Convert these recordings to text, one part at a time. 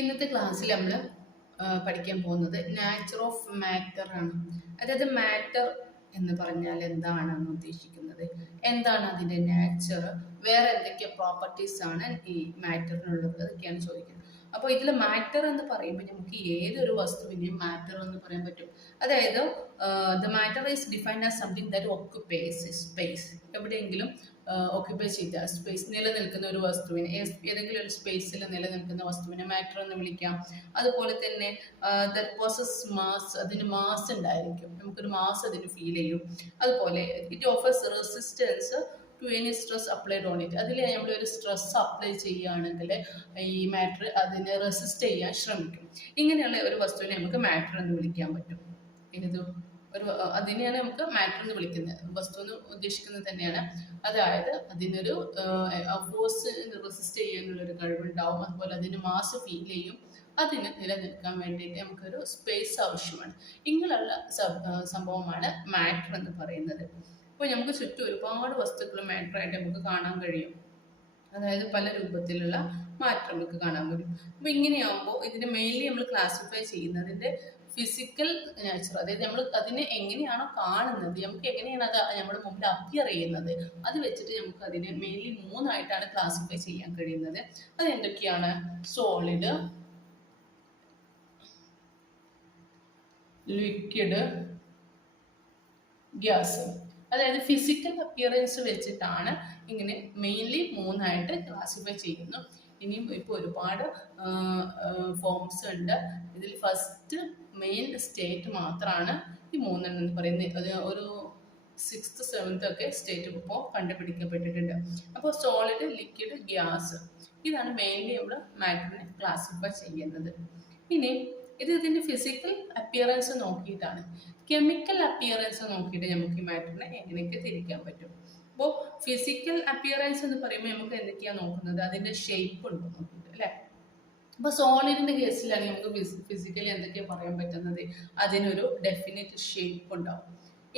ഇന്നത്തെ ക്ലാസ്സിൽ നമ്മൾ പഠിക്കാൻ പോകുന്നത് നാച്ചർ ഓഫ് മാറ്റർ ആണ്. അതായത് മാറ്റർ എന്ന് പറഞ്ഞാൽ എന്താണെന്ന് ഉദ്ദേശിക്കുന്നത്, എന്താണ് അതിൻ്റെ നാച്ചർ, വേറെ എന്തൊക്കെ പ്രോപ്പർട്ടീസ് ആണ് ഈ മാറ്ററിനുള്ളത്, അതൊക്കെയാണ് ചോദിക്കുന്നത്. അപ്പോൾ ഇതിൽ മാറ്റർ എന്ന് പറയുമ്പോൾ നമുക്ക് ഏതൊരു വസ്തുവിനെയും മാറ്റർ എന്ന് പറയാൻ പറ്റും. അതായത് the matter is defined as something that occupies space. എവിടെയെങ്കിലും ഓക്യുപ്പൈ ചെയ്ത സ്പേസ്, നിലനിൽക്കുന്ന ഒരു വസ്തുവിനെ, ഏതെങ്കിലും ഒരു സ്പേസിൽ നിലനിൽക്കുന്ന വസ്തുവിനെ മാറ്റർ എന്ന് വിളിക്കാം. അതുപോലെ തന്നെ ദാറ്റ് പോസസ് മാസ്, അതിന് മാസ് ഉണ്ടായിരിക്കും, നമുക്കൊരു മാസ് അതിന് ഫീൽ ചെയ്യും. അതുപോലെ it offers resistance to any stress applied on it. അതിൽ നമ്മളൊരു സ്ട്രെസ് അപ്ലൈ ചെയ്യുകയാണെങ്കിൽ ഈ മാറ്റർ അതിനെ റെസിസ്റ്റ് ചെയ്യാൻ ശ്രമിക്കും. ഇങ്ങനെയുള്ള ഒരു വസ്തുവിനെ നമുക്ക് മാറ്റർ എന്ന് വിളിക്കാൻ പറ്റും. ഏത് ഒരു അതിനെയാണ് നമുക്ക് മാറ്റർ എന്ന് വിളിക്കുന്നത്. വസ്തു എന്ന് ഉദ്ദേശിക്കുന്നത് തന്നെയാണ്. അതായത് അതിനൊരു ഫോഴ്സ് റെസിസ്റ്റ് ചെയ്യാനുള്ളൊരു കഴിവുണ്ടാവും. അതുപോലെ അതിന് മാസ് ഫീൽ ചെയ്യും. അതിന് നിലനിൽക്കാൻ വേണ്ടിയിട്ട് നമുക്കൊരു സ്പേസ് ആവശ്യമാണ്. ഇങ്ങനെയുള്ള സംഭവമാണ് മാറ്റർ എന്ന് പറയുന്നത്. അപ്പോൾ നമുക്ക് ചുറ്റും ഒരുപാട് വസ്തുക്കൾ മാറ്ററായിട്ട് നമുക്ക് കാണാൻ കഴിയും. അതായത് പല രൂപത്തിലുള്ള മാറ്റം നമുക്ക് കാണാൻ കഴിയും. അപ്പോൾ ഇങ്ങനെയാകുമ്പോൾ ഇതിനെ മെയിൻലി നമ്മൾ ക്ലാസിഫൈ ചെയ്യുന്നതിൻ്റെ ഫിസിക്കൽ നേച്ചർ, അതായത് നമ്മൾ അതിനെ എങ്ങനെയാണോ കാണുന്നത്, നമുക്ക് എങ്ങനെയാണ് അത് നമ്മുടെ മുമ്പിൽ അപ്പിയർ ചെയ്യുന്നത്, അത് വെച്ചിട്ട് നമുക്ക് അതിനെ മെയിൻലി മൂന്നായിട്ടാണ് ക്ലാസിഫൈ ചെയ്യാൻ കഴിയുന്നത്. അത് എന്തൊക്കെയാണ്? Solid, liquid, gas. അതായത് ഫിസിക്കൽ അപ്പിയറൻസ് വെച്ചിട്ടാണ് ഇങ്ങനെ മെയിൻലി മൂന്നായിട്ട് ക്ലാസിഫൈ ചെയ്യുന്നു. ഇനിയും ഇപ്പോൾ ഒരുപാട് ഫോംസ് ഉണ്ട്. ഇതിൽ ഫസ്റ്റ് മെയിൻ സ്റ്റേറ്റ് മാത്രമാണ് ഈ മൂന്നെണ്ണം എന്ന് പറയുന്നത്. അത് ഒരു 6th 7th ഒക്കെ സ്റ്റേറ്റ് ഇപ്പോൾ കണ്ടുപിടിക്കപ്പെട്ടിട്ടുണ്ട്. അപ്പോൾ സോളിഡ്, ലിക്വിഡ്, ഗ്യാസ്, ഇതാണ് മെയിൻലി നമ്മൾ മാറ്ററിനെ ക്ലാസിഫൈ ചെയ്യുന്നത്. ഇനി ഇതിൻ്റെ ഫിസിക്കൽ അപ്പിയറൻസ് നോക്കിയിട്ടാണ്. കെമിക്കൽ അപ്പിയറൻസ് നോക്കിയിട്ട് നമുക്ക് ഈ മാറ്ററിനെ എങ്ങനെയൊക്കെ തിരിക്കാൻ പറ്റും. അപ്പോൾ ഫിസിക്കൽ അപ്പിയറൻസ് എന്ന് പറയുമ്പോൾ നമുക്ക് എന്തൊക്കെയാണ് നോക്കുന്നത്, അതിൻ്റെ ഷേപ്പ് ഉണ്ടോ നോക്കിയിട്ട്, അല്ലേ? അപ്പോൾ സോളിഡിൻ്റെ കേസിലാണെങ്കിൽ നമുക്ക് ഫിസിക്കലി എന്തൊക്കെയാണ് പറയാൻ പറ്റുന്നത്, അതിനൊരു ഡെഫിനറ്റ് ഷേപ്പ് ഉണ്ടാവും.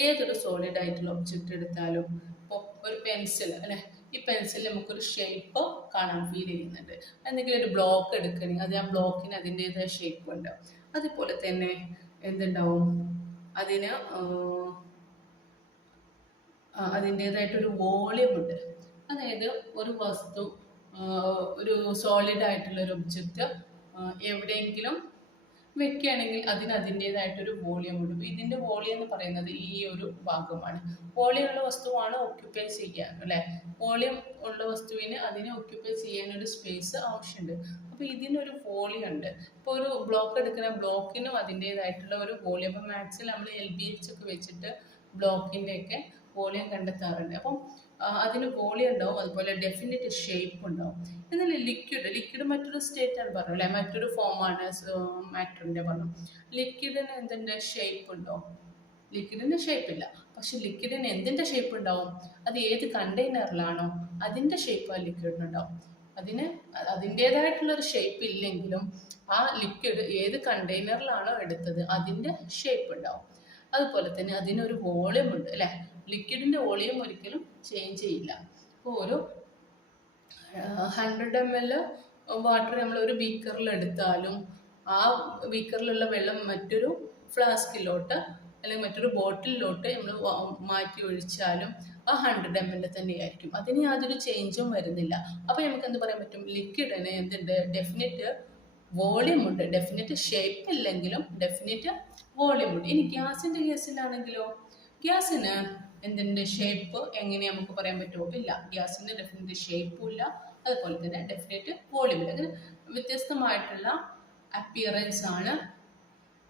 ഏതൊരു സോളിഡ് ആയിട്ടുള്ള ഒബ്ജക്റ്റ് എടുത്താലും, ഇപ്പോൾ ഒരു പെൻസിൽ, അല്ലേ, ഈ പെൻസിലിൽ നമുക്കൊരു ഷേപ്പ് കാണാൻ ഫീൽ ചെയ്യുന്നുണ്ട്. എന്തെങ്കിലും ഒരു ബ്ലോക്ക് എടുക്കണമെങ്കിൽ അത് ആ ബ്ലോക്കിന് അതിൻ്റെതായ ഷേപ്പ് ഉണ്ടാവും. അതുപോലെ തന്നെ എന്തുണ്ടാവും, അതിന് അതിൻ്റേതായിട്ടൊരു വോളിയം ഉണ്ട്. അതായത് ഒരു വസ്തു, ഒരു സോളിഡ് ആയിട്ടുള്ള ഒരു ഒബ്ജക്റ്റ് എവിടെയെങ്കിലും വെക്കുകയാണെങ്കിൽ അതിന് അതിൻ്റേതായിട്ടൊരു വോളിയം ഉണ്ട്. ഇതിൻ്റെ വോളിയം എന്ന് പറയുന്നത് ഈ ഒരു ഭാഗമാണ്. വോളിയം ഉള്ള വസ്തുവാണ് ഓക്യുപ്പൈ ചെയ്യാൻ, അല്ലേ? വോളിയം ഉള്ള വസ്തുവിന് അതിനെ ഓക്യുപ്പൈ ചെയ്യാനൊരു സ്പേസ് ആവശ്യമുണ്ട്. അപ്പോൾ ഇതിനൊരു വോളിയം ഉണ്ട്. ഇപ്പോൾ ഒരു ബ്ലോക്ക് എടുക്കുന്ന ബ്ലോക്കിനും അതിൻ്റേതായിട്ടുള്ള ഒരു വോളിയം. അപ്പോൾ മാത്സിൽ നമ്മൾ LBH ഒക്കെ വെച്ചിട്ട് ബ്ലോക്കിൻ്റെയൊക്കെ വോളിയം കണ്ടെത്താറുണ്ട്. അപ്പം അതിന് വോളിയം ഉണ്ടാവും, അതുപോലെ ഡെഫിനറ്റ് ഷേപ്പ് ഉണ്ടാവും. എന്നാൽ ലിക്വിഡ് മറ്റൊരു സ്റ്റേറ്റ് ആണ് പറഞ്ഞു, അല്ലെ? മറ്റൊരു ഫോമാണ് മാറ്ററിൻ്റെ പറഞ്ഞു. ലിക്വിഡിന് എന്തിൻ്റെ ഷേപ്പ് ഉണ്ടോ? ലിക്വിഡിന് ഷേപ്പ് ഇല്ല. പക്ഷെ ലിക്വിഡിന് എന്തിൻ്റെ ഷേപ്പ് ഉണ്ടാവും? അത് ഏത് കണ്ടെയ്നറിലാണോ അതിൻ്റെ ഷേപ്പ് ആ ലിക്വിഡിനുണ്ടാവും. അതിന് അതിൻ്റേതായിട്ടുള്ളൊരു ഷേപ്പ് ഇല്ലെങ്കിലും ആ ലിക്വിഡ് ഏത് കണ്ടെയ്നറിലാണോ എടുത്തത് അതിൻ്റെ ഷേപ്പ് ഉണ്ടാവും. അതുപോലെ തന്നെ അതിനൊരു വോളിയം ഉണ്ട്, അല്ലേ? ലിക്വിഡിൻ്റെ വോളിയം ഒരിക്കലും ചേഞ്ച് ചെയ്യില്ല. അപ്പോൾ ഒരു 100 ml വാട്ടർ നമ്മൾ ഒരു ബീക്കറിൽ എടുത്താലും ആ ബീക്കറിലുള്ള വെള്ളം മറ്റൊരു ഫ്ലാസ്കിലോട്ട് അല്ലെങ്കിൽ മറ്റൊരു ബോട്ടിലിലോട്ട് നമ്മൾ മാറ്റി ഒഴിച്ചാലും ആ 100 ml തന്നെയായിരിക്കും. അതിന് യാതൊരു ചേഞ്ചും വരുന്നില്ല. അപ്പോൾ നമുക്ക് എന്ത് പറയാൻ പറ്റും? ലിക്വിഡിന് എന്തുണ്ട്? ഡെഫിനറ്റ് വോളിയം ഉണ്ട്. ഡെഫിനറ്റ് ഷേപ്പ് ഇല്ലെങ്കിലും ഡെഫിനറ്റ് വോളിയം ഉണ്ട്. ഇനി ഗ്യാസിൻ്റെ കേസിലാണെങ്കിലോ, ഗ്യാസിന് എന്തിൻ്റെ ഷേപ്പ് എങ്ങനെ നമുക്ക് പറയാൻ പറ്റുമോ? ഇല്ല. ഗ്യാസിന് ഡെഫിനറ്റ് ഷേപ്പും ഇല്ല, അതുപോലെ തന്നെ ഡെഫിനറ്റ് വോളിയം ഇല്ല. അങ്ങനെ വ്യത്യസ്തമായിട്ടുള്ള അപ്പിയറൻസ് ആണ്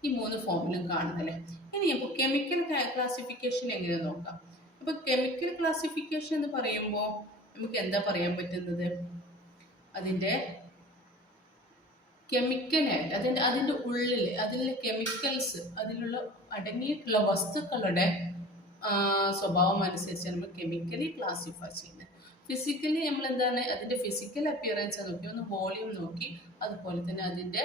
ഈ മൂന്ന് ഫോമിലും കാണുന്നത്. ഇനി ഇപ്പോൾ കെമിക്കൽ ക്ലാസിഫിക്കേഷൻ എങ്ങനെ നോക്കാം. അപ്പോൾ കെമിക്കൽ ക്ലാസിഫിക്കേഷൻ എന്ന് പറയുമ്പോൾ നമുക്ക് എന്താ പറയാൻ പറ്റുന്നത്? അതിൻ്റെ കെമിക്കലായിട്ട് അതിൻ്റെ ഉള്ളിൽ അതിലെ കെമിക്കൽസ്, അതിലുള്ള അടങ്ങിയിട്ടുള്ള വസ്തുക്കളുടെ സ്വഭാവം അനുസരിച്ച് നമ്മൾ കെമിക്കലി ക്ലാസിഫൈ ചെയ്യുന്നത്. ഫിസിക്കലി നമ്മൾ എന്താണ്, അതിൻ്റെ ഫിസിക്കൽ അപ്പിയറൻസ് നോക്കി, ഒന്ന് വോളിയം നോക്കി, അതുപോലെ തന്നെ അതിൻ്റെ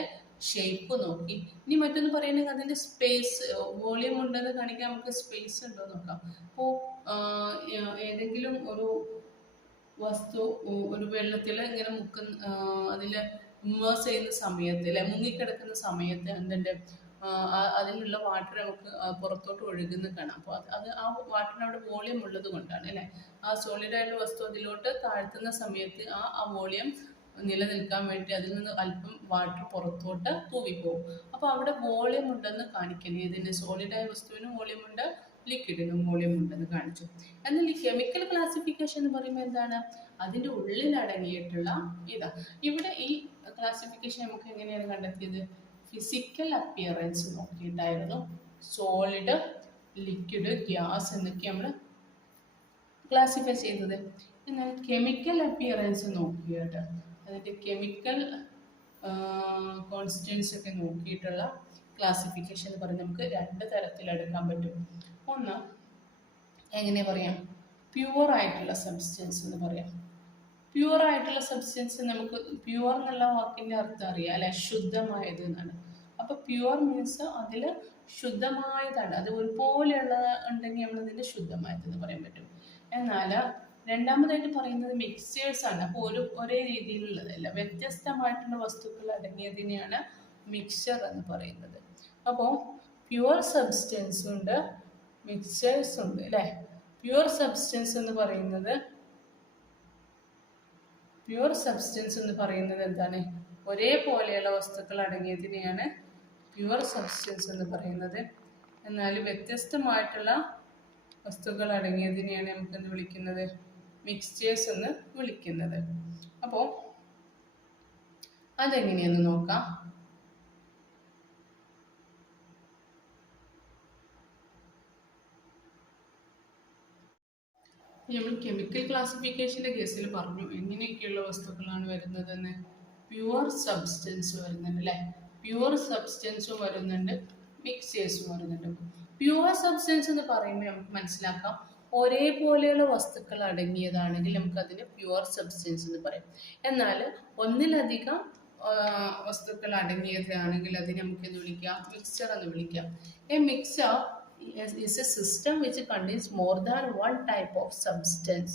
ഷേപ്പ് നോക്കി. ഇനി മറ്റൊന്ന് പറയുകയാണെങ്കിൽ അതിൻ്റെ സ്പേസ്, വോളിയം ഉണ്ടെന്ന് കാണിക്കാൻ നമുക്ക് സ്പേസ് ഉണ്ടോ നോക്കാം. അപ്പോൾ ഏതെങ്കിലും ഒരു വസ്തു ഒരു വെള്ളത്തിൽ ഇങ്ങനെ അതിൽ ഇമ്മേഴ്സ് ചെയ്യുന്ന സമയത്ത് അല്ലെ, മുങ്ങിക്കിടക്കുന്ന സമയത്ത് എന്തുണ്ട്, അതിലുള്ള വാട്ടർ നമുക്ക് പുറത്തോട്ട് ഒഴുകുന്ന കാണാം. അപ്പോൾ അത് ആ വാട്ടറിന് അവിടെ വോളിയം ഉള്ളത് കൊണ്ടാണ് അല്ലേ. ആ സോളിഡായിട്ടുള്ള വസ്തു അതിലോട്ട് താഴ്ത്തുന്ന സമയത്ത് ആ വോളിയം നിലനിൽക്കാൻ വേണ്ടി അതിൽ നിന്ന് അല്പം വാട്ടർ പുറത്തോട്ട് തൂവിപ്പോകും. അപ്പോൾ അവിടെ വോളിയം ഉണ്ടെന്ന് കാണിക്കണം. ഇതിന് സോളിഡായ വസ്തുവിനും വോളിയം ഉണ്ട്, ലിക്വിഡിനും വോളിയം ഉണ്ടെന്ന് കാണിച്ചു. എന്നാൽ ഈ കെമിക്കൽ ക്ലാസിഫിക്കേഷൻ എന്ന് പറയുമ്പോൾ എന്താണ്, അതിൻ്റെ ഉള്ളിൽ അടങ്ങിയിട്ടുള്ള ഇതാ. ഇവിടെ ഈ ക്ലാസിഫിക്കേഷൻ നമുക്ക് എങ്ങനെയാണ് കണ്ടെത്തിയത്, ഫിസിക്കൽ അപ്പിയറൻസ് നോക്കിയിട്ടായിരുന്നു സോളിഡ്, ലിക്വിഡ്, ഗ്യാസ് എന്നൊക്കെ നമ്മൾ ക്ലാസിഫൈ ചെയ്തത്. എന്നാൽ കെമിക്കൽ അപ്പിയറൻസ് നോക്കിയിട്ട് അതിൻ്റെ കെമിക്കൽ കോൺസ്റ്റൻസ് ഒക്കെ നോക്കിയിട്ടുള്ള ക്ലാസിഫിക്കേഷൻ എന്ന് പറഞ്ഞാൽ നമുക്ക് രണ്ട് തരത്തിലെടുക്കാൻ പറ്റും. ഒന്ന് എങ്ങനെ പറയാം, പ്യുവർ ആയിട്ടുള്ള സബ്സ്റ്റൻസ് എന്ന് പറയാം. പ്യുവർ ആയിട്ടുള്ള സബ്സ്റ്റൻസ് നമുക്ക് പ്യുവർ എന്നുള്ള വാക്കിൻ്റെ അർത്ഥം അറിയാം അല്ലെ, ശുദ്ധമായത് എന്നാണ്. അപ്പോൾ പ്യുവർ മീൻസ് അതിൽ ശുദ്ധമായതാണ്, അത് ഒരുപോലെയുള്ള ഉണ്ടെങ്കിൽ നമ്മളതിൻ്റെ ശുദ്ധമായത് എന്ന് പറയാൻ പറ്റും. എന്നാൽ രണ്ടാമതായിട്ട് പറയുന്നത് മിക്സേഴ്സ് ആണ്. അപ്പോൾ ഒരേ രീതിയിലുള്ളതല്ല, വ്യത്യസ്തമായിട്ടുള്ള വസ്തുക്കൾ അടങ്ങിയതിനെയാണ് മിക്സർ എന്ന് പറയുന്നത്. അപ്പോൾ പ്യുവർ സബ്സ്റ്റൻസ് ഉണ്ട്, മിക്സേഴ്സ് ഉണ്ട് അല്ലേ. പ്യുവർ സബ്സ്റ്റൻസ് എന്ന് പറയുന്നത് എന്താണ്, ഒരേപോലെയുള്ള വസ്തുക്കൾ അടങ്ങിയതിനെയാണ് പ്യുവർ സബ്സ്റ്റൻസ് എന്ന് പറയുന്നത്. എന്നാൽ വ്യത്യസ്തമായിട്ടുള്ള വസ്തുക്കൾ അടങ്ങിയതിനെയാണ് നമുക്ക് എന്ത് വിളിക്കുന്നത്, മിക്സ്ചേഴ്സ് എന്ന് വിളിക്കുന്നത്. അപ്പോൾ അതെങ്ങനെയെന്ന് നോക്കാം. നമ്മൾ കെമിക്കൽ ക്ലാസിഫിക്കേഷൻ്റെ കേസിൽ പറഞ്ഞു എങ്ങനെയൊക്കെയുള്ള വസ്തുക്കളാണ് വരുന്നതെന്ന്. പ്യുവർ സബ്സ്റ്റൻസ് വരുന്നുണ്ട് അല്ലേ, പ്യുവർ സബ്സ്റ്റൻസും വരുന്നുണ്ട്, മിക്സേഴ്സും വരുന്നുണ്ട്. പ്യുവർ സബ്സ്റ്റൻസ് എന്ന് പറയുമ്പോൾ നമുക്ക് മനസ്സിലാക്കാം, ഒരേപോലെയുള്ള വസ്തുക്കൾ അടങ്ങിയതാണെങ്കിൽ നമുക്കതിന് പ്യുവർ സബ്സ്റ്റൻസ് എന്ന് പറയും. എന്നാൽ ഒന്നിലധികം വസ്തുക്കൾ അടങ്ങിയതാണെങ്കിൽ അതിനെ നമുക്ക് എന്ത് വിളിക്കാം, മിക്സർ എന്ന് വിളിക്കാം. A mixer is a system which contains more than one type of substance.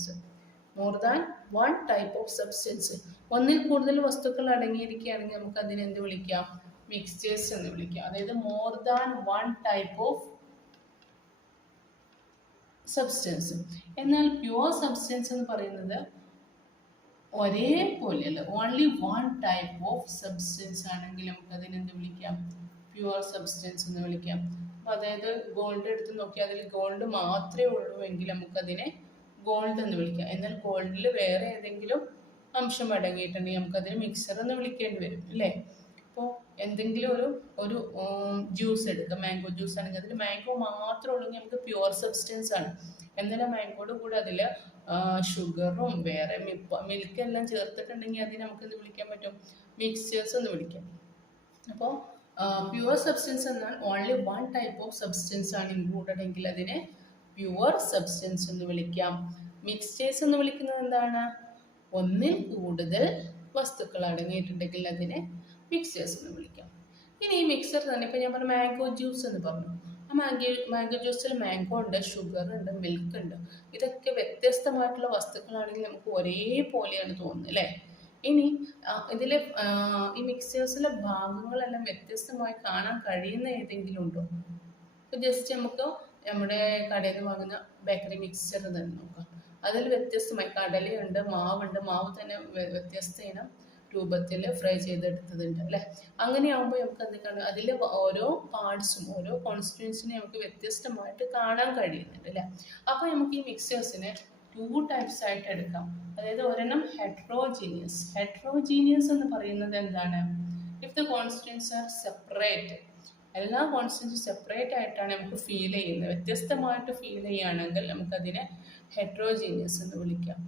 ഒന്നിൽ കൂടുതൽ വസ്തുക്കൾ അടങ്ങിയിരിക്കുകയാണെങ്കിൽ നമുക്ക് അതിനെ എന്ത് വിളിക്കാം, മിക്സ്ചേഴ്സ് എന്ന് വിളിക്കാം. അതായത് more than one type of substance. എന്നാൽ പ്യുവർ സബ്സ്റ്റൻസ് എന്ന് പറയുന്നത് ഒരേപോലെയല്ല, only one type of substance ആണെങ്കിൽ നമുക്ക് അതിനെന്ത് വിളിക്കാം, പ്യുവർ സബ്സ്റ്റൻസ് എന്ന് വിളിക്കാം. അതായത് ഗോൾഡ് എടുത്ത് നോക്കിയാൽ അതിൽ ഗോൾഡ് മാത്രമേ ഉള്ളൂ എങ്കിൽ നമുക്കതിനെ ഗോൾഡ് എന്ന് വിളിക്കാം. എന്നാൽ ഗോൾഡിൽ വേറെ ഏതെങ്കിലും അംശം അടങ്ങിയിട്ടുണ്ടെങ്കിൽ നമുക്കതിന് മിക്സർ എന്ന് വിളിക്കേണ്ടി വരും അല്ലേ. അപ്പോൾ എന്തെങ്കിലും ഒരു ജ്യൂസ് എടുക്കാം, മാംഗോ ജ്യൂസ് ആണെങ്കിൽ അതിൽ മാംഗോ മാത്രമേ ഉള്ളെങ്കിൽ നമുക്ക് പ്യുവർ സബ്സ്റ്റൻസ് ആണ്. എന്നാലും മാംഗോയുടെ കൂടെ അതിൽ ഷുഗറും വേറെ മിൽക്ക് എല്ലാം ചേർത്തിട്ടുണ്ടെങ്കിൽ അതിന് നമുക്കെന്ത് വിളിക്കാൻ പറ്റും, മിക്സ്ചേഴ്സ് എന്ന് വിളിക്കാം. അപ്പോൾ പ്യുവർ സബ്സ്റ്റൻസ് എന്നാൽ only one type of substance ആണ് ഇൻക്ലൂഡഡ് എങ്കിൽ അതിനെ പ്യുവർ സബ്സ്റ്റൻസ് എന്ന് വിളിക്കാം. മിക്സ്ചേഴ്സ് എന്ന് വിളിക്കുന്നത് എന്താണ്, ഒന്നിൽ കൂടുതൽ വസ്തുക്കൾ അടങ്ങിയിട്ടുണ്ടെങ്കിൽ അതിനെ മിക്സ്ചേഴ്സ് എന്ന് വിളിക്കാം. ഇനി ഈ മിക്സർ തന്നെ ഇപ്പോൾ ഞാൻ പറഞ്ഞു മാംഗോ ജ്യൂസ് എന്ന് പറഞ്ഞു. ആ മാംഗോ ജ്യൂസിൽ മാംഗോ ഉണ്ട്, ഷുഗർ ഉണ്ട്, മിൽക്ക് ഉണ്ട്. ഇതൊക്കെ വ്യത്യസ്തമായിട്ടുള്ള വസ്തുക്കളാണെങ്കിൽ നമുക്ക് ഒരേപോലെയാണ് തോന്നുന്നത് അല്ലേ. ഇനി ഇതിൽ ഈ മിക്സേഴ്സിലെ ഭാഗങ്ങളെല്ലാം വ്യത്യസ്തമായി കാണാൻ കഴിയുന്ന ഏതെങ്കിലും ഉണ്ടോ? ഇപ്പോൾ ജസ്റ്റ് നമുക്ക് നമ്മുടെ കടയിൽ നിന്ന് വാങ്ങുന്ന ബേക്കറി മിക്സ്ചർ തന്നെ നോക്കാം. അതിൽ വ്യത്യസ്തമായി കടലയുണ്ട്, മാവുണ്ട്, മാവ് തന്നെ വ്യത്യസ്ത ഇനം രൂപത്തിൽ ഫ്രൈ ചെയ്തെടുത്തതുണ്ട് അല്ലേ. അങ്ങനെയാകുമ്പോൾ നമുക്ക് എന്തൊക്കെയാണ് അതിൽ ഓരോ പാർട്സും ഓരോ കോൺസ്റ്റിറ്റ്യൂൻസിനെ നമുക്ക് വ്യത്യസ്തമായിട്ട് കാണാൻ കഴിയുന്നുണ്ട് അല്ലേ. അപ്പോൾ നമുക്ക് ഈ മിക്സേഴ്സിനെ 2 ടൈപ്സ് ആയിട്ട് എടുക്കാം. അതായത് ഒരെണ്ണം ഹെട്രോജീനിയസ് എന്ന് പറയുന്നത് എന്താണ്, if the constants R separate, എല്ലാ കോൺസ്റ്റൻസും സെപ്പറേറ്റ് ആയിട്ടാണ് നമുക്ക് ഫീൽ ചെയ്യുന്നത്, വ്യത്യസ്തമായിട്ട് ഫീൽ ചെയ്യുകയാണെങ്കിൽ നമുക്കതിനെ ഹെട്രോജീനിയസ് എന്ന് വിളിക്കാം.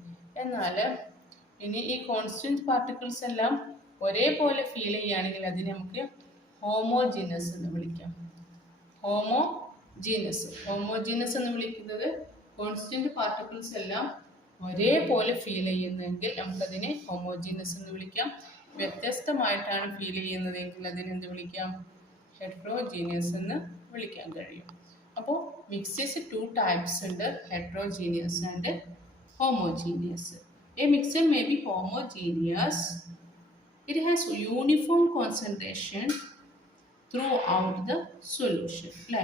എന്നാൽ ഇനി ഈ കോൺസ്റ്റന്റ് പാർട്ടിക്കിൾസ് എല്ലാം ഒരേപോലെ ഫീൽ ചെയ്യുകയാണെങ്കിൽ അതിനെ നമുക്ക് ഹോമോജീനസ് എന്ന് വിളിക്കാം. ഹോമോജീനസ് എന്ന് വിളിക്കുന്നത് കോൺസ്റ്റന്റ് പാർട്ടിക്കിൾസ് എല്ലാം ഒരേപോലെ ഫീൽ ചെയ്യുന്നെങ്കിൽ നമുക്കതിനെ ഹോമോജീനസ് എന്ന് വിളിക്കാം. വ്യത്യസ്തമായിട്ടാണ് ഫീൽ ചെയ്യുന്നതെങ്കിൽ അതിനെന്ത് വിളിക്കാം, ഹെട്രോജീനിയസ് എന്ന് വിളിക്കാൻ കഴിയും. അപ്പോൾ മിക്സേഴ്സ് 2 ടൈപ്സ് ഉണ്ട്, heterogeneous and homogeneous. A mixture may be homogeneous It has uniform concentration through out the solution അല്ലേ.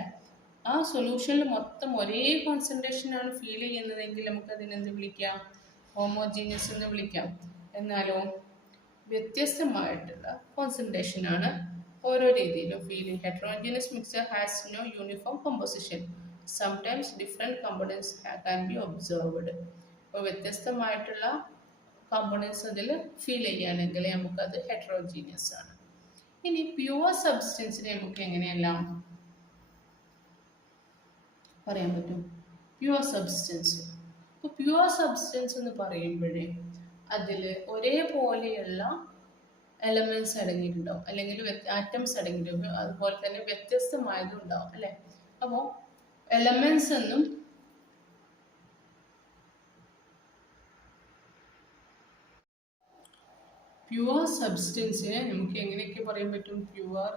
ആ സൊല്യൂഷനിൽ മൊത്തം ഒരേ കോൺസെൻട്രേഷനാണ് ഫീൽ ചെയ്യുന്നതെങ്കിൽ നമുക്ക് അതിനെന്ത് വിളിക്കാം? ഹോമോജീനിയസ് എന്ന് വിളിക്കാം. എന്നാലോ വ്യത്യസ്തമായിട്ടുള്ള കോൺസെൻട്രേഷനാണ് ഓരോ രീതിയിലും ഫീൽ ചെയ്യും. Heterogeneous mixture has no uniform composition. Sometimes different components can be observed. അപ്പോൾ വ്യത്യസ്തമായിട്ടുള്ള കമ്പോണൻസ് അതിൽ ഫീൽ ചെയ്യുകയാണെങ്കിൽ നമുക്കത് ഹെറ്ററോജീനിയസ് ആണ്. ഇനി പ്യുവർ സബ്സ്റ്റൻസിനെ നമുക്ക് എങ്ങനെയെല്ലാം പറയാൻ പറ്റും? പ്യുവർ സബ്സ്റ്റൻസ്, ഇപ്പോൾ പ്യുവർ സബ്സ്റ്റൻസ് എന്ന് പറയുമ്പോഴേ അതിൽ ഒരേപോലെയുള്ള എലമെന്റ്സ് അടങ്ങിയിട്ടുണ്ടാവും, അല്ലെങ്കിൽ ആറ്റംസ് അടങ്ങിയിട്ടുണ്ടാവും, അതുപോലെ തന്നെ വ്യത്യസ്തമായതും ഉണ്ടാവും അല്ലേ. അപ്പോൾ എലമെന്റ്സ് എന്നും പ്യുവർ സബ്സ്റ്റൻസിനെ നമുക്ക് എങ്ങനെയൊക്കെ പറയാൻ പറ്റും? പ്യുവർ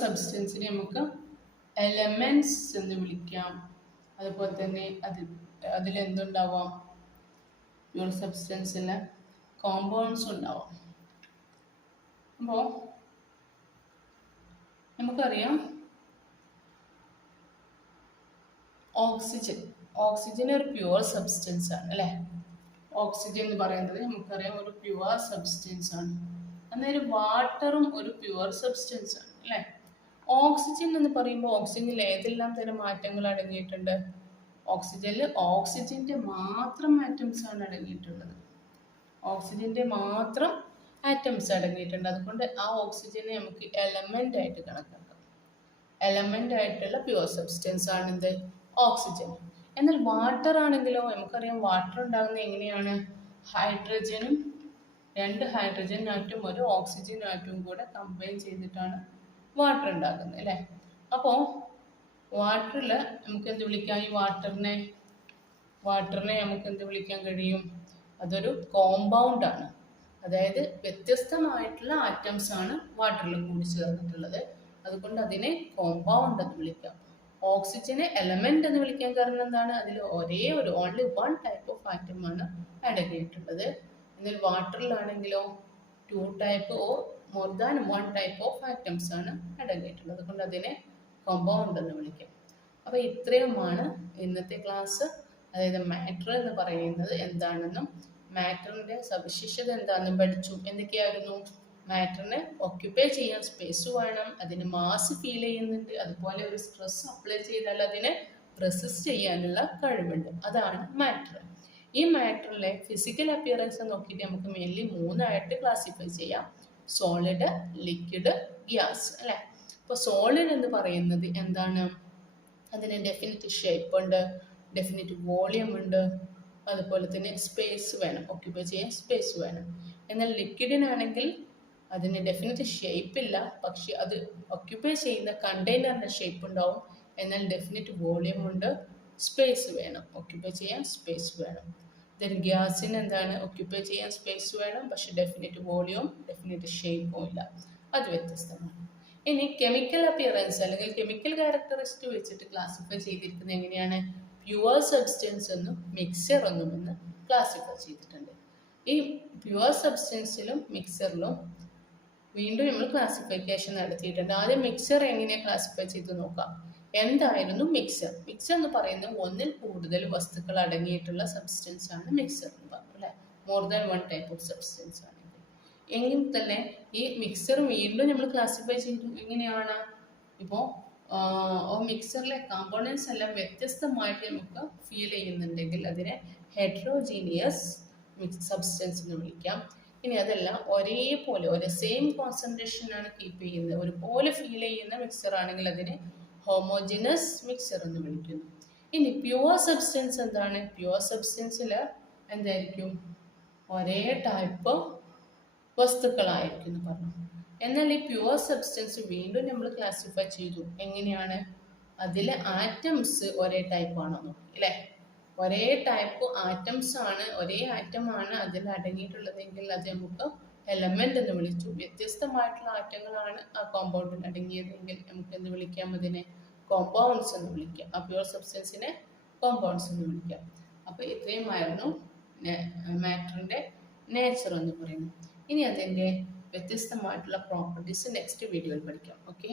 സബ്സ്റ്റൻസിനെ നമുക്ക് എലമെന്റ്സ് എന്ന് വിളിക്കാം. അതുപോലെ തന്നെ അതിലെന്തുണ്ടാവാം? പ്യുവർ സബ്സ്റ്റൻസിൽ കോമ്പൗണ്ട്സ് ഉണ്ടാവാം. അപ്പോൾ നമുക്കറിയാം ഓക്സിജൻ ഒരു പ്യുവർ സബ്സ്റ്റൻസ് ആണ് അല്ലേ. ഓക്സിജൻ എന്ന് പറയുന്നത് നമുക്കറിയാം ഒരു പ്യുവർ സബ്സ്റ്റൻസ് ആണ്. അന്നേരം വാട്ടറും ഒരു പ്യുവർ സബ്സ്റ്റൻസ് ആണ് അല്ലേ. ഓക്സിജൻ എന്ന് പറയുമ്പോൾ ഓക്സിജനിൽ ഏതെല്ലാം തരം മാറ്റങ്ങൾ അടങ്ങിയിട്ടുണ്ട്? ഓക്സിജന്റെ മാത്രം ആറ്റംസ് ആണ് അടങ്ങിയിട്ടുള്ളത്. ഓക്സിജന്റെ മാത്രം ആറ്റംസ് അടങ്ങിയിട്ടുണ്ട്. അതുകൊണ്ട് ആ ഓക്സിജനെ നമുക്ക് എലമെന്റ് ആയിട്ട് കണക്കാക്കാം. എലമെന്റ് ആയിട്ടുള്ള പ്യുവർ സബ്സ്റ്റൻസ് ആണ് എന്ത്? ഓക്സിജൻ. എന്നാൽ വാട്ടർ ആണെങ്കിലോ നമുക്കറിയാം വാട്ടർ ഉണ്ടാകുന്നത് എങ്ങനെയാണ്? ഹൈഡ്രജനും 2 ഹൈഡ്രജൻ ആറ്റും ഒരു ഓക്സിജൻ ആറ്റും കൂടെ കമ്പൈൻ ചെയ്തിട്ടാണ് വാട്ടർ ഉണ്ടാക്കുന്നത് അല്ലേ. അപ്പോൾ വാട്ടറിൽ നമുക്ക് എന്ത് വിളിക്കാം? ഈ വാട്ടറിനെ നമുക്ക് എന്ത് വിളിക്കാൻ കഴിയും? അതൊരു കോമ്പൗണ്ട് ആണ്. അതായത് വ്യത്യസ്തമായിട്ടുള്ള ആറ്റംസ് ആണ് വാട്ടറിൽ കൂടി ചേർന്നിട്ടുള്ളത്. അതുകൊണ്ട് അതിനെ കോമ്പൗണ്ട് എന്ന് വിളിക്കാം. ഓക്സിജനെ എലമെന്റ് എന്ന് വിളിക്കാൻ കാരണം എന്താണ്? അതിൽ ഓൺലി 1 ടൈപ്പ് ഓഫ് ആറ്റം ആണ് അടങ്ങിയിട്ടുള്ളത്. എന്നാൽ വാട്ടറിലാണെങ്കിലോ 2 type or more than 1 type of atoms ആണ് അടങ്ങിയിട്ടുള്ളത്. അതുകൊണ്ട് അതിനെ കോമ്പൗണ്ട് എന്ന് വിളിക്കാം. അപ്പോൾ ഇത്രയുമാണ് ഇന്നത്തെ ക്ലാസ്. അതായത് മാറ്റർ എന്ന് പറയുന്നത് എന്താണെന്നും മാറ്ററിന്റെ സവിശേഷത എന്താണെന്നും പഠിച്ചു. എന്തൊക്കെയായിരുന്നു? മാറ്ററിനെ ഒക്യുപ്പൈ ചെയ്യാൻ സ്പേസ് വേണം, അതിന് മാസ് ഫീൽ ചെയ്യുന്നുണ്ട്, അതുപോലെ ഒരു സ്ട്രെസ് അപ്ലൈ ചെയ്താൽ അതിനെ റെസിസ്റ്റ് ചെയ്യാനുള്ള കഴിവുണ്ട്. അതാണ് മാറ്റർ. ഈ മാറ്ററിലെ ഫിസിക്കൽ അപ്പിയറൻസ് നോക്കിയിട്ട് നമുക്ക് മെയിൻലി 3 ആയിട്ട് ക്ലാസിഫൈ ചെയ്യാം: സോളിഡ്, ലിക്വിഡ്, ഗ്യാസ് അല്ലേ. അപ്പോൾ സോളിഡ് എന്ന് പറയുന്നത് എന്താണ്? അതിന് ഡെഫിനിറ്റ് ഷേപ്പ് ഉണ്ട്, ഡെഫിനിറ്റ് വോളിയം ഉണ്ട്, അതുപോലെ തന്നെ സ്പേസ് വേണം, ഒക്യുപ്പൈ ചെയ്യാൻ സ്പേസ് വേണം. എന്നാൽ ലിക്വിഡിനാണെങ്കിൽ അതിന് ഡെഫിനിറ്റ് ഷേപ്പ് ഇല്ല, പക്ഷെ അത് ഒക്യുപ്പൈ ചെയ്യുന്ന കണ്ടെയ്നറിൻ്റെ ഷേപ്പ് ഉണ്ടാവും. എന്നാൽ ഡെഫിനിറ്റ് വോളിയം ഉണ്ട്, സ്പേസ് വേണം, ഒക്യുപ്പൈ ചെയ്യാൻ സ്പേസ് വേണം. ദെൻ ഗ്യാസിന് എന്താണ്? ഒക്യുപ്പൈ ചെയ്യാൻ സ്പേസ് വേണം, പക്ഷെ ഡെഫിനിറ്റ് വോളിയവും ഡെഫിനിറ്റ് ഷേപ്പും ഇല്ല. അത് വ്യത്യസ്തമാണ്. ഇനി കെമിക്കൽ അപ്പിയറൻസ് അല്ലെങ്കിൽ കെമിക്കൽ ക്യാരക്ടറിസ്റ്റിക് വെച്ചിട്ട് ക്ലാസിഫൈ ചെയ്തിരിക്കുന്നത് എങ്ങനെയാണ്? പ്യുവർ സബ്സ്റ്റൻസ് എന്നും മിക്സർ എന്നും എന്ന് ക്ലാസിഫൈ ചെയ്തിട്ടുണ്ട്. ഈ പ്യുവർ സബ്സ്റ്റൻസിലും മിക്സറിലും വീണ്ടും നമ്മൾ ക്ലാസിഫിക്കേഷൻ നടത്തിയിട്ടുണ്ട്. ആദ്യം മിക്സർ എങ്ങനെയാണ് ക്ലാസിഫൈ ചെയ്ത് നോക്കാം. എന്തായിരുന്നു മിക്സർ? മിക്സർ എന്ന് പറയുന്നത് ഒന്നിൽ കൂടുതൽ വസ്തുക്കൾ അടങ്ങിയിട്ടുള്ള സബ്സ്റ്റൻസ് ആണ് മിക്സർ എന്ന് പറഞ്ഞു അല്ലേ. More than 1 type of substance ആണെങ്കിൽ. എങ്കിൽ തന്നെ ഈ മിക്സർ വീണ്ടും നമ്മൾ ക്ലാസിഫൈ ചെയ്തു. എങ്ങനെയാണ്? ഇപ്പോൾ മിക്സറിലെ കോമ്പോണൻസ് എല്ലാം വ്യത്യസ്തമായിട്ട് നമുക്ക് ഫീൽ ചെയ്യുന്നുണ്ടെങ്കിൽ അതിനെ ഹെറ്ററോജീനിയസ് സബ്സ്റ്റൻസ് എന്ന് വിളിക്കാം. ഇനി അതെല്ലാം ഒരേ സെയിം കോൺസെൻട്രേഷനാണ് കീപ്പ് ചെയ്യുന്നത്, ഒരുപോലെ ഫീൽ ചെയ്യുന്ന മിക്സർ ആണെങ്കിൽ അതിനെ ഹോമോജിനസ് മിക്സർ എന്ന് വിളിക്കുന്നു. ഇനി പ്യുവർ സബ്സ്റ്റൻസ് എന്താണ്? പ്യുവർ സബ്സ്റ്റൻസിൽ എന്തായിരിക്കും? ഒരേ ടൈപ്പ് വസ്തുക്കളായിരിക്കും എന്ന് പറഞ്ഞു. എന്നാൽ ഈ പ്യുവർ സബ്സ്റ്റൻസ് വീണ്ടും നമ്മൾ ക്ലാസിഫൈ ചെയ്തു. എങ്ങനെയാണ്? അതിലെ ആറ്റംസ് ഒരേ ടൈപ്പാണോ നോക്കി അല്ലേ. ഒരേ ടൈപ്പ് ആറ്റംസ് ആണ്, ഒരേ ആറ്റമാണ് അതിൽ അടങ്ങിയിട്ടുള്ളതെങ്കിൽ അത് നമുക്ക് എലമെന്റ് എന്ന് വിളിച്ചു. വ്യത്യസ്തമായിട്ടുള്ള ആറ്റങ്ങളാണ് ആ കോമ്പൗണ്ടിൽ അടങ്ങിയതെങ്കിൽ നമുക്ക് എന്ത് വിളിക്കാം? അതിനെ കോമ്പൗണ്ട്സ് എന്ന് വിളിക്കാം. ആ പ്യുവർ സബ്സ്റ്റൻസിനെ കോമ്പൗണ്ട്സ് എന്ന് വിളിക്കാം. അപ്പോൾ ഇത്രയുമായിരുന്നു മാറ്ററിൻ്റെ നേച്ചർ എന്ന് പറയുന്നത്. ഇനി അതിൻ്റെ വ്യത്യസ്തമായിട്ടുള്ള പ്രോപ്പർട്ടീസ് നെക്സ്റ്റ് വീഡിയോയിൽ പഠിക്കാം. ഓക്കെ.